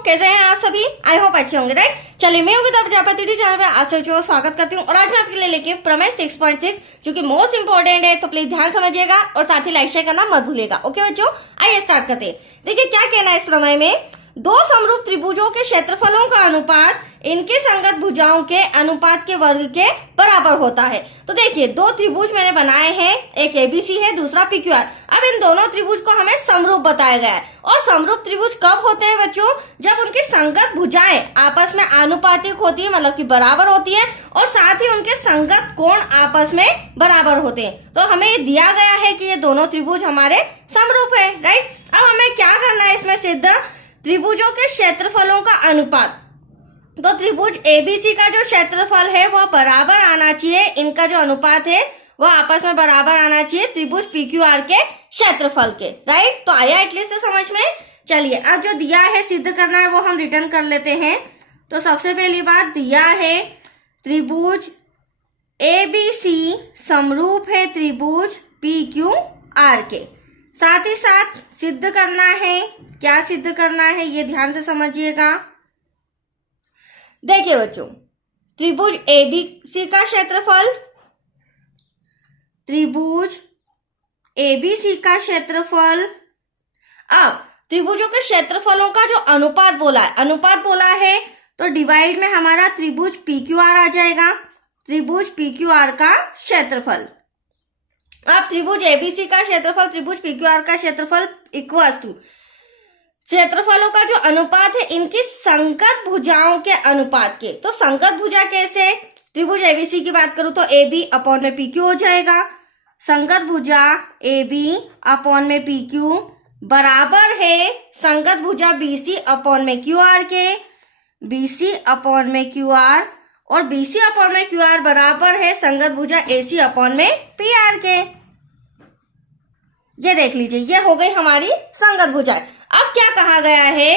कैसे हैं आप सभी? आई होप अच्छे होंगे, राइट। चलिए, मैं योगिता प्रजापति चैनल पे आप सभी को स्वागत करती हूँ और आज मैं आपके लिए लेके प्रमेय 6.6 जो कि मोस्ट इंपोर्टेंट है, तो प्लीज ध्यान समझिएगा और साथ ही लाइक शेयर करना मत भूलिएगा। ओके बच्चों, आइए स्टार्ट करते हैं। देखिए क्या कहना है इस प्रमेय में, दो समरूप त्रिभुजों के क्षेत्रफलों का अनुपात इनके संगत भुजाओं के अनुपात के वर्ग के बराबर होता है। तो देखिए दो त्रिभुज मैंने बनाए हैं, एक एबीसी है, दूसरा पीक्यूआर। अब इन दोनों त्रिभुज को हमें समरूप बताया गया है। और समरूप त्रिभुज कब होते हैं बच्चों? जब उनकी संगत भुजाएं आपस में आनुपातिक होती है, मतलब कि बराबर होती है, और साथ ही उनके संगत कोण आपस में बराबर होते हैं। तो हमें ये दिया गया है कि ये दोनों त्रिभुज हमारे समरूप है, राइट। अब हमें क्या करना है इसमें सिद्ध, त्रिभुजों के क्षेत्रफलों का अनुपात। तो त्रिभुज एबीसी का जो क्षेत्रफल है वह बराबर आना चाहिए, इनका जो अनुपात है वह आपस में बराबर आना चाहिए त्रिभुज पीक्यूआर के क्षेत्रफल के, राइट। तो आया एटलीस्ट समझ में। चलिए अब जो दिया है सिद्ध करना है वो हम रिटर्न कर लेते हैं। तो सबसे पहली बात दिया है त्रिभुज एबीसी समरूप है त्रिभुज पीक्यूआर के। साथ ही साथ सिद्ध करना है, क्या सिद्ध करना है ये ध्यान से समझिएगा। देखिए बच्चों, त्रिभुज एबीसी का क्षेत्रफल, त्रिभुज एबीसी का क्षेत्रफल। अब त्रिभुजों के क्षेत्रफलों का जो अनुपात बोला है, अनुपात बोला है तो डिवाइड में हमारा त्रिभुज पीक्यूआर आ जाएगा, त्रिभुज पीक्यूआर का क्षेत्रफल। अब त्रिभुज एबीसी का क्षेत्रफल त्रिभुज पीक्यूआर का क्षेत्रफल इक्वल्स टू क्षेत्रफलों का जो अनुपात है इनकी संगत भुजाओं के अनुपात के। तो संगत भुजा कैसे, त्रिभुज एबीसी की बात करूं तो AB अपॉन में PQ हो जाएगा। संगत भुजा AB अपॉन में PQ बराबर है संगत भुजा BC अपॉन में QR के, BC अपॉन में QR, और BC अपॉन में QR बराबर है संगत भुजा AC अपॉन में PR के। ये देख लीजिए, ये हो गई हमारी संगत भुजाएं। अब क्या कहा गया है,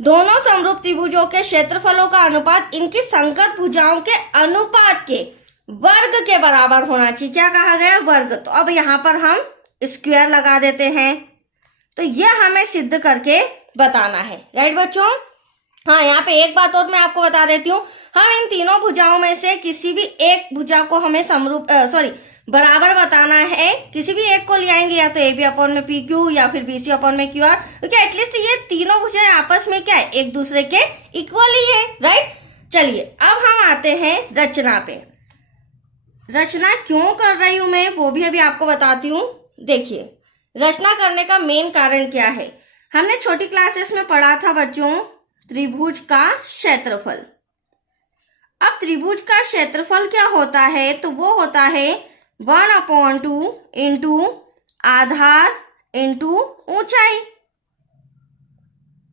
दोनों समरूप त्रिभुजों के क्षेत्रफलों का अनुपात इनकी संगत भुजाओं के अनुपात के वर्ग के बराबर होना चाहिए। क्या कहा गया, वर्ग। तो अब यहाँ पर हम स्क्वायर लगा देते हैं, तो यह हमें सिद्ध करके बताना है, राइट बच्चों। हाँ, यहाँ पे एक बात और मैं आपको बता देती हूँ, हम इन तीनों भुजाओं में से किसी भी एक भुजा को हमें बराबर बताना है। किसी भी एक को ले आएंगे, या तो AB अपॉन में PQ या फिर BC अपॉन में QR, क्योंकि एटलीस्ट ये तीनों भुजाएं आपस में क्या है, एक दूसरे के इक्वल ही है, राइट। चलिए अब हम आते हैं रचना पे। रचना क्यों कर रही हूं मैं वो भी अभी आपको बताती हूँ। देखिए रचना करने का मेन कारण क्या है, हमने छोटी क्लासेस में पढ़ा था बच्चों त्रिभुज का क्षेत्रफल। अब त्रिभुज का क्षेत्रफल क्या होता है, तो वो होता है 1/2 इंटू आधार इंटू ऊंचाई।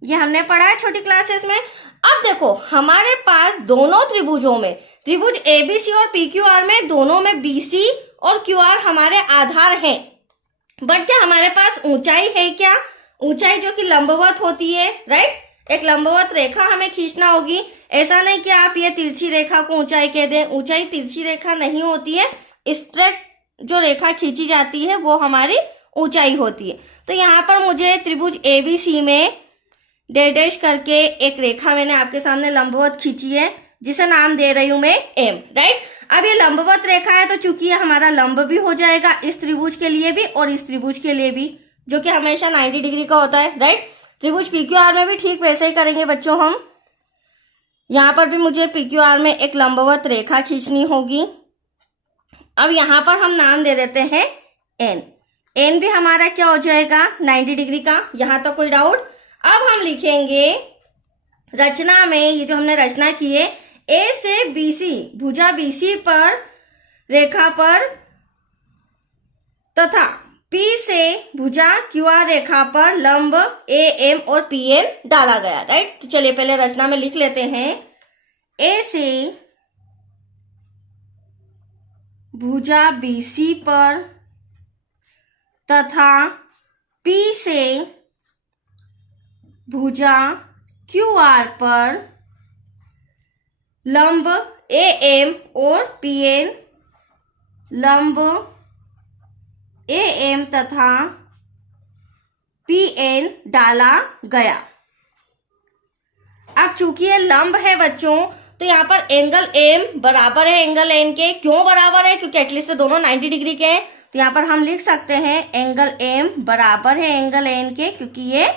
ये हमने पढ़ा है छोटी क्लासेस में। अब देखो हमारे पास दोनों त्रिभुजों में, त्रिभुज एबीसी और पीक्यूआर में, दोनों में BC और QR हमारे आधार हैं, बट क्या हमारे पास ऊंचाई है क्या? ऊंचाई जो कि लंबवत होती है, राइट। एक लंबवत रेखा हमें खींचना होगी। ऐसा नहीं कि आप ये तिरछी रेखा को ऊंचाई कह दें, ऊंचाई तिरछी रेखा नहीं होती है, स्ट्रेट जो रेखा खींची जाती है वो हमारी ऊंचाई होती है। तो यहाँ पर मुझे त्रिभुज एबीसी में डैश करके एक रेखा मैंने आपके सामने लंबवत खींची है, जिसे नाम दे रही हूं मैं M, राइट। अब ये लंबवत रेखा है तो चूंकि ये हमारा लंब भी हो जाएगा इस त्रिभुज के लिए भी और इस त्रिभुज के लिए भी, जो कि हमेशा 90 डिग्री का होता है, राइट। त्रिभुज पीक्यूआर में भी ठीक वैसे ही करेंगे बच्चों हम। यहाँ पर भी मुझे पीक्यूआर में एक लंबवत रेखा खींचनी होगी। अब यहाँ पर हम नाम दे देते हैं N। N भी हमारा क्या हो जाएगा, 90 डिग्री का। यहाँ तो कोई डाउट। अब हम लिखेंगे रचना में, ये जो हमने रचना की है, A से BC भुजा BC पर रेखा पर तथा P से भुजा QR रेखा पर लंब AM और PN डाला गया, राइट। तो चलिए पहले रचना में लिख लेते हैं। A से भुजा BC पर तथा P से भुजा QR पर लंब AM और PN, लंब AM तथा PN डाला गया। अब चूंकि ये लंब है बच्चों, तो यहाँ पर एंगल एम बराबर है एंगल एन के। क्यों बराबर है? क्योंकि एटलीस्ट दोनों 90 डिग्री के हैं। तो यहाँ पर हम लिख सकते हैं एंगल एम बराबर है एंगल एन के, क्योंकि ये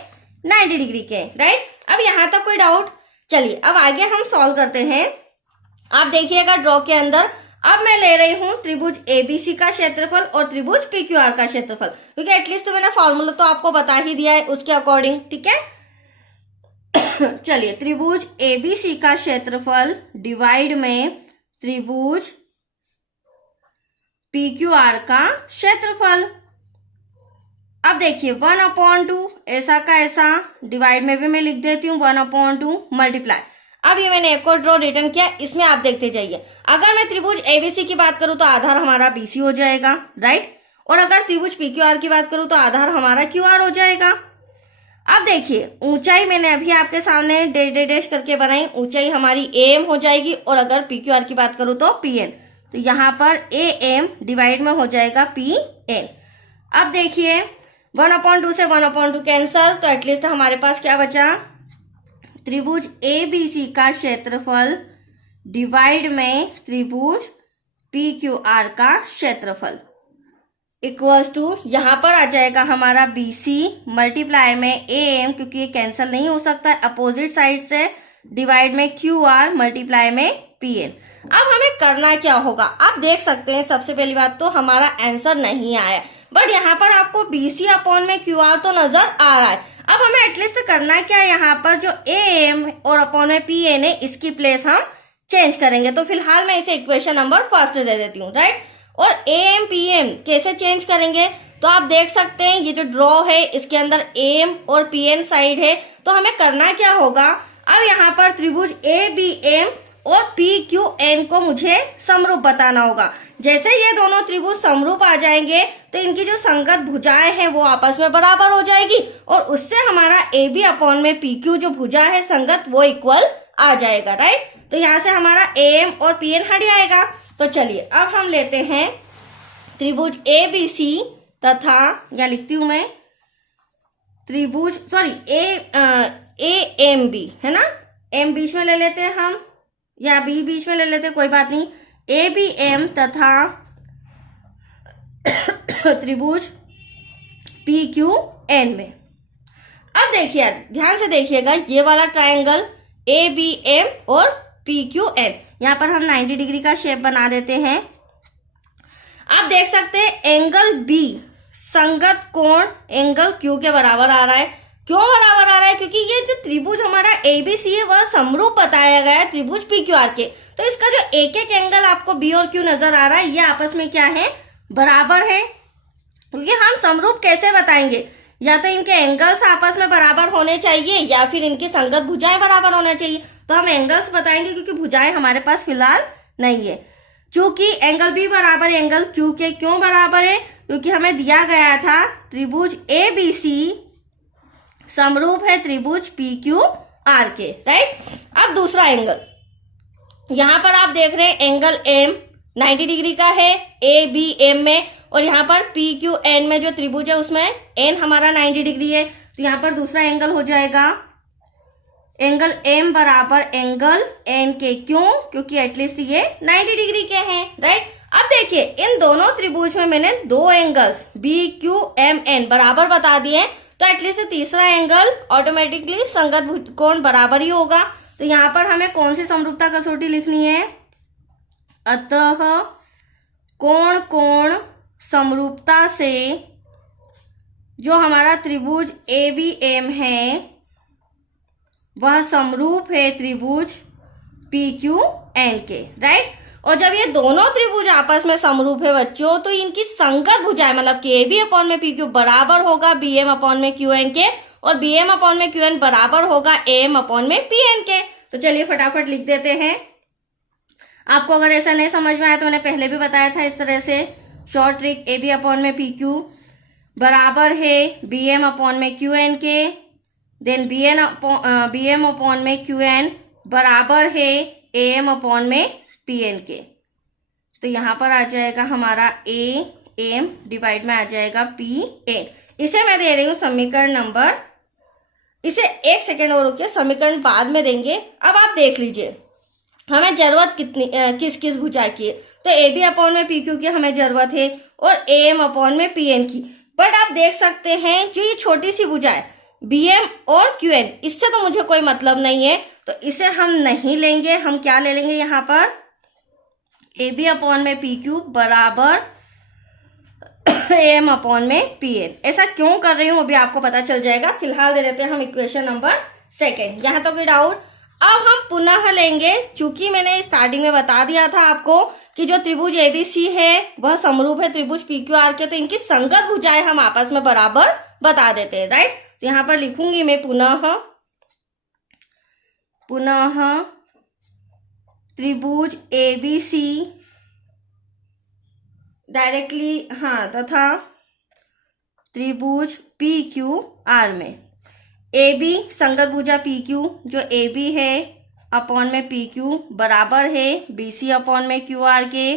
90 डिग्री के हैं, राइट। अब यहाँ तक कोई डाउट? चलिए अब आगे हम सॉल्व करते हैं। आप देखिएगा ड्रॉ के अंदर, अब मैं ले रही हूं त्रिभुज एबीसी का क्षेत्रफल और त्रिभुज पीक्यूआर का क्षेत्रफल, क्योंकि एटलीस्ट तो मैंने फॉर्मूला तो आपको बता ही दिया है उसके अकॉर्डिंग, ठीक है। चलिए, त्रिभुज एबीसी का क्षेत्रफल डिवाइड में त्रिभुज पीक्यूआर का क्षेत्रफल। अब देखिए 1/2 ऐसा का ऐसा, डिवाइड में भी मैं लिख देती हूँ 1/2 मल्टीप्लाई। अब ये मैंने एक और ड्रॉ रिटर्न किया, इसमें आप देखते जाइए। अगर मैं त्रिभुज एबीसी की बात करूं तो आधार हमारा बीसी हो जाएगा, राइट। और अगर त्रिभुज पीक्यूआर की बात करूं तो आधार हमारा क्यूआर हो जाएगा। अब देखिए ऊंचाई मैंने अभी आपके सामने डैश करके बनाई, ऊंचाई हमारी एम हो जाएगी। और अगर पीक्यूआर की बात करूं तो पीएन, तो यहाँ पर ए एम डिवाइड में हो जाएगा पी एन। अब देखिए 1/2 से 1/2 कैंसल, तो एटलीस्ट हमारे पास क्या बचा? त्रिभुज एबीसी का क्षेत्रफल डिवाइड में त्रिभुज पीक्यूआर का क्षेत्रफल इक्वल्स टू, यहां पर आ जाएगा हमारा बीसी मल्टीप्लाई में ए एम, क्योंकि ये कैंसिल नहीं हो सकता है अपोजिट साइड से, डिवाइड में क्यूआर मल्टीप्लाई में पीएन। अब हमें करना क्या होगा? आप देख सकते हैं सबसे पहली बात तो हमारा आंसर नहीं आया, बट यहाँ पर आपको बीसी अपॉन में क्यूआर तो नजर आ रहा है। अब हमें एटलीस्ट करना क्या है, यहाँ पर जो ए एम और अपॉन में पी एन है इसकी प्लेस हम चेंज करेंगे। तो फिलहाल मैं इसे इक्वेशन नंबर फर्स्ट दे देती हूँ, राइट। और ए एम पी एम कैसे चेंज करेंगे? तो आप देख सकते हैं ये जो ड्रॉ है इसके अंदर एम और पी एन साइड है, तो हमें करना क्या होगा? अब यहाँ पर त्रिभुज ए बी एम और पी क्यू एन को मुझे समरूप बताना होगा। जैसे ये दोनों त्रिभुज समरूप आ जाएंगे तो इनकी जो संगत भुजाएं हैं वो आपस में बराबर हो जाएगी, और उससे हमारा ए बी अपॉन में पी क्यू जो भुजा है संगत वो इक्वल आ जाएगा, राइट। तो यहाँ से हमारा ए एम और पी एन हट जाएगा। तो चलिए अब हम लेते हैं त्रिभुज ए बी सी तथा, या लिखती हूं मैं त्रिभुज ए एम बी, है ना, एम बीच में ले लेते हैं हम, या बी बीच में ले लेते हैं, कोई बात नहीं। ए बी एम तथा त्रिभुज पी क्यू एन में। अब देखिए ध्यान से देखिएगा, ये वाला ट्रायंगल ए बी एम और पी क्यू एन, यहाँ पर हम 90 डिग्री का शेप बना देते हैं। आप देख सकते हैं एंगल बी संगत कोण एंगल क्यू के बराबर आ रहा है। क्यों बराबर आ रहा है? क्योंकि ये जो त्रिभुज हमारा एबीसी है वह समरूप बताया गया है त्रिभुज पीक्यूआर के। तो इसका जो एक एक एंगल आपको बी और क्यू नजर आ रहा है ये आपस में क्या है? बराबर है। क्योंकि हम समरूप कैसे बताएंगे? या तो इनके एंगल्स आपस में बराबर होने चाहिए या फिर इनकी संगत भुजाएं बराबर होना चाहिए। तो हम एंगल्स बताएंगे क्योंकि भुजाएं हमारे पास फिलहाल नहीं है। चूंकि एंगल बी बराबर एंगल क्यू के, क्यों बराबर है? क्योंकि हमें दिया गया था त्रिभुज ए बी सी समरूप है त्रिभुज पी क्यू आर के, राइट। अब दूसरा एंगल, यहां पर आप देख रहे हैं एंगल एम 90 डिग्री का है ए बी एम में, और यहाँ पर पी क्यू एन में जो त्रिभुज है उसमें एन हमारा 90 डिग्री है। तो यहाँ पर दूसरा एंगल हो जाएगा एंगल एम बराबर एंगल एन के। क्यों? क्योंकि एटलीस्ट ये 90 डिग्री के हैं, राइट। अब देखिए इन दोनों त्रिभुज में मैंने दो angles B Q M N बराबर बता दिए, तो एटलीस्ट तीसरा एंगल ऑटोमेटिकली संगत कोण बराबर ही होगा। तो यहाँ पर हमें कौन सी समरूपता कसौटी लिखनी है? अतः कोण कोण समरूपता से जो हमारा त्रिभुज ए बी एम है वह समरूप है त्रिभुज पी क्यू एन के, राइट। और जब ये दोनों त्रिभुज आपस में समरूप है बच्चों, तो इनकी संगत भुजाएं मतलब के बी अपॉन में पी क्यू बराबर होगा बी एम अपॉन में क्यू एन के, और बी एम अपॉन में क्यू एन बराबर होगा ए एम अपॉन में पी एन के। तो चलिए फटाफट लिख देते हैं। आपको अगर ऐसा नहीं समझ में आया तो मैंने पहले भी बताया था इस तरह से short trick, A B upon में पी क्यू बराबर है बी एम अपॉन में क्यू एन के, देन बी एम अपॉन में क्यू एन बराबर है ए एम अपॉन में पी एन के। तो यहाँ पर आ जाएगा हमारा ए एम डिवाइड में आ जाएगा पी एन। इसे मैं दे रही हूँ समीकरण नंबर इसे 1 सेकेंड और रुकिए, समीकरण बाद में देंगे। अब आप देख लीजिए हमें जरूरत कितनी किस किस भुजा की है। तो ए बी अपॉन में पी क्यू की हमें जरूरत है और ए एम अपॉन में पी एन की। बट आप देख सकते हैं जो ये छोटी सी भुजा है बी एम और क्यू एन, इससे तो मुझे कोई मतलब नहीं है, तो इसे हम नहीं लेंगे। हम क्या ले लेंगे यहाँ पर, ए बी अपॉन में पी क्यू बराबर ए एम अपॉन में पी एन। ऐसा क्यों कर रही हूं अभी आपको पता चल जाएगा। फिलहाल दे देते हैं हम इक्वेशन नंबर 2। यहाँ तो कोई डाउट। अब हम पुनः लेंगे, चूंकि मैंने स्टार्टिंग में बता दिया था आपको कि जो त्रिभुज एबीसी है वह समरूप है त्रिभुज पीक्यूआर के, तो इनकी संगत भुजाएं हम आपस में बराबर बता देते हैं, राइट। तो यहाँ पर लिखूंगी मैं पुनः त्रिभुज एबीसी डायरेक्टली तथा त्रिभुज पी क्यू आर में ए बी संगत भुजा पी क्यू, जो ए बी है अपॉन में पी क्यू बराबर है बी सी अपॉन में क्यू आर के।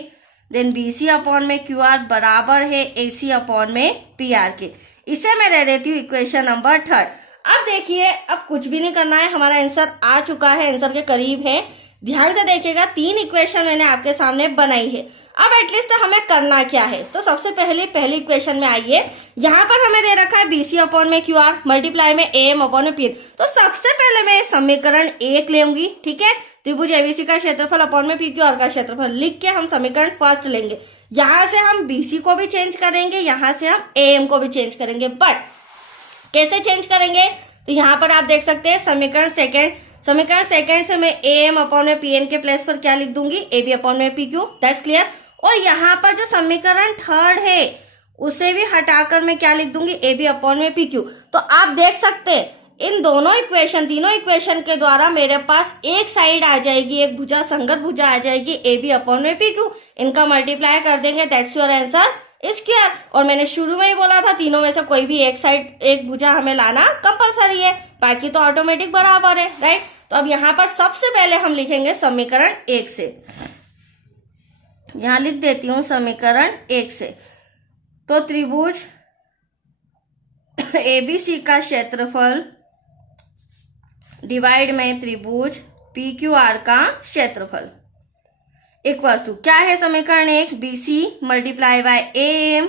देन बी सी अपॉन में क्यू आर बराबर है ए सी अपॉन में पी आर के। इसे मैं दे देती हूँ इक्वेशन नंबर 3। अब देखिए, अब कुछ भी नहीं करना है, हमारा आंसर आ चुका है, आंसर के करीब है। ध्यान से देखिएगा 3 इक्वेशन मैंने आपके सामने बनाई है। अब एटलीस्ट हमें करना क्या है, तो सबसे पहली इक्वेशन में आइए। यहाँ पर हमें दे रखा है बीसी अपॉन में क्यू आर मल्टीप्लाई में ए एम अपॉन में पी एन। तो सबसे पहले मैं समीकरण 1 लेंगी, ठीक है। त्रिभुज एबीसी का क्षेत्रफल अपॉन में पी क्यू आर का क्षेत्रफल लिख के हम समीकरण 1 लेंगे। यहाँ से हम बीसी को भी चेंज करेंगे, यहाँ से हम ए एम को भी चेंज करेंगे। बट कैसे चेंज करेंगे, तो यहाँ पर आप देख सकते हैं समीकरण 2 से मैं ए एम अपॉन में पी एन के प्लेस पर क्या लिख दूंगी, ए बी अपॉन में पी क्यू। That's clear. और यहाँ पर जो समीकरण 3 है उसे भी हटाकर मैं क्या लिख दूंगी, ए बी अपॉन में पी क्यू। तो आप देख सकते हैं इन तीनों इक्वेशन के द्वारा मेरे पास एक साइड आ जाएगी, एक भुजा संगत भुजा आ जाएगी ए बी अपॉन में पी क्यू। इनका मल्टीप्लाई कर देंगे, दैट्स योर आंसर स्क्वायर। और मैंने शुरू में ही बोला था तीनों में से कोई भी एक भुजा हमें लाना कंपलसरी है, बाकी तो ऑटोमेटिक बराबर है, राइट। तो अब यहाँ पर सबसे पहले हम लिखेंगे समीकरण 1 से। यहां लिख देती हूं समीकरण 1 से। तो त्रिभुज एबीसी का क्षेत्रफल डिवाइड में त्रिभुज पी क्यू आर का क्षेत्रफल इक्वल्स टू क्या है, समीकरण 1 BC multiply by A M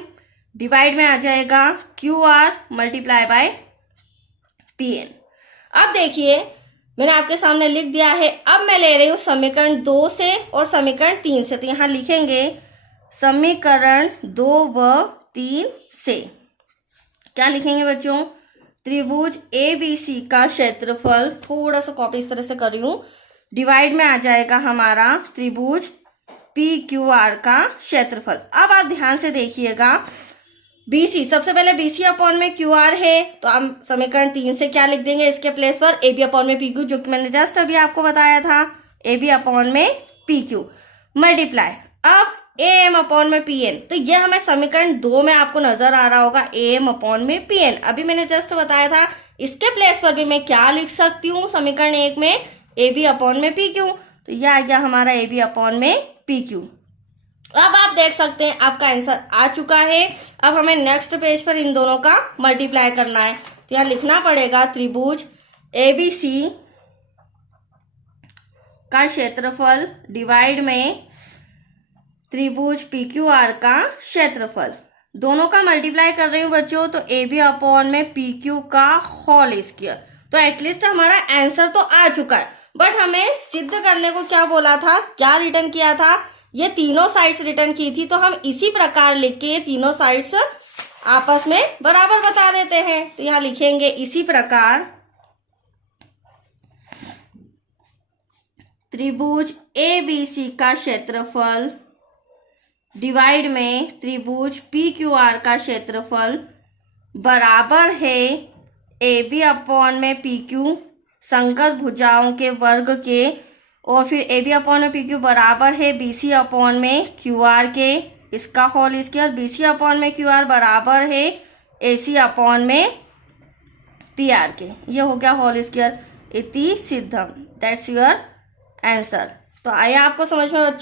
divide में आ जाएगा Q R multiply by P N. अब देखिए मैंने आपके सामने लिख दिया है। अब मैं ले रही हूं समीकरण 2 से और समीकरण 3 से। तो यहां लिखेंगे समीकरण 2 व 3 से। क्या लिखेंगे बच्चों, त्रिभुज एबीसी का क्षेत्रफल, थोड़ा सा कॉपी इस तरह से कर रही हूं, डिवाइड में आ जाएगा हमारा त्रिभुज पी क्यू आर का क्षेत्रफल। अब आप ध्यान से देखिएगा, बीसी सबसे पहले बीसी अपॉन में क्यू आर है, तो हम समीकरण 3 से क्या लिख देंगे इसके प्लेस पर, ए बी अपॉन में पी क्यू, जो कि मैंने जस्ट अभी आपको बताया था, ए बी अपॉन में पी क्यू मल्टीप्लाई अब ए एम अपॉन में पी एन। तो ये हमें समीकरण 2 में आपको नजर आ रहा होगा, ए एम अपॉन में पी एन। अभी मैंने जस्ट बताया था इसके प्लेस पर भी मैं क्या लिख सकती हूँ, समीकरण 1 में ए बी अपॉन में पी क्यू। तो यह आ गया हमारा ए बी अपॉन में पी क्यू। अब आप देख सकते हैं आपका आंसर आ चुका है। अब हमें नेक्स्ट पेज पर इन दोनों का मल्टीप्लाई करना है। तो यहां लिखना पड़ेगा त्रिभुज एबीसी का क्षेत्रफल डिवाइड में त्रिभुज पीक्यूआर का क्षेत्रफल। दोनों का मल्टीप्लाई कर रही हूं बच्चों, तो ए बी अपॉन में पी क्यू का होल स्क्वायर। तो एटलीस्ट हमारा आंसर तो आ चुका है। बट हमें सिद्ध करने को क्या बोला था, क्या रिटर्न किया था, ये तीनों साइड्स रिटर्न की थी। तो हम इसी प्रकार लिख के ये तीनों साइड्स आपस में बराबर बता देते हैं। तो यहां लिखेंगे इसी प्रकार त्रिभुज ए बी सी का क्षेत्रफल डिवाइड में त्रिभुज पी क्यू आर का क्षेत्रफल बराबर है ए बी अपॉन में पी क्यू संगत भुजाओं के वर्ग के, और फिर ए बी अपॉन में पी क्यू बराबर है बी सी अपॉन में क्यू आर के, इसका whole square. B C upon में क्यू आर बराबर है ए सी अपॉन में पी आर के। ये हो गया होल स्क्वायर। इति सिद्धम, दैट्स योर आंसर। तो आइए आपको समझ में बच्चों।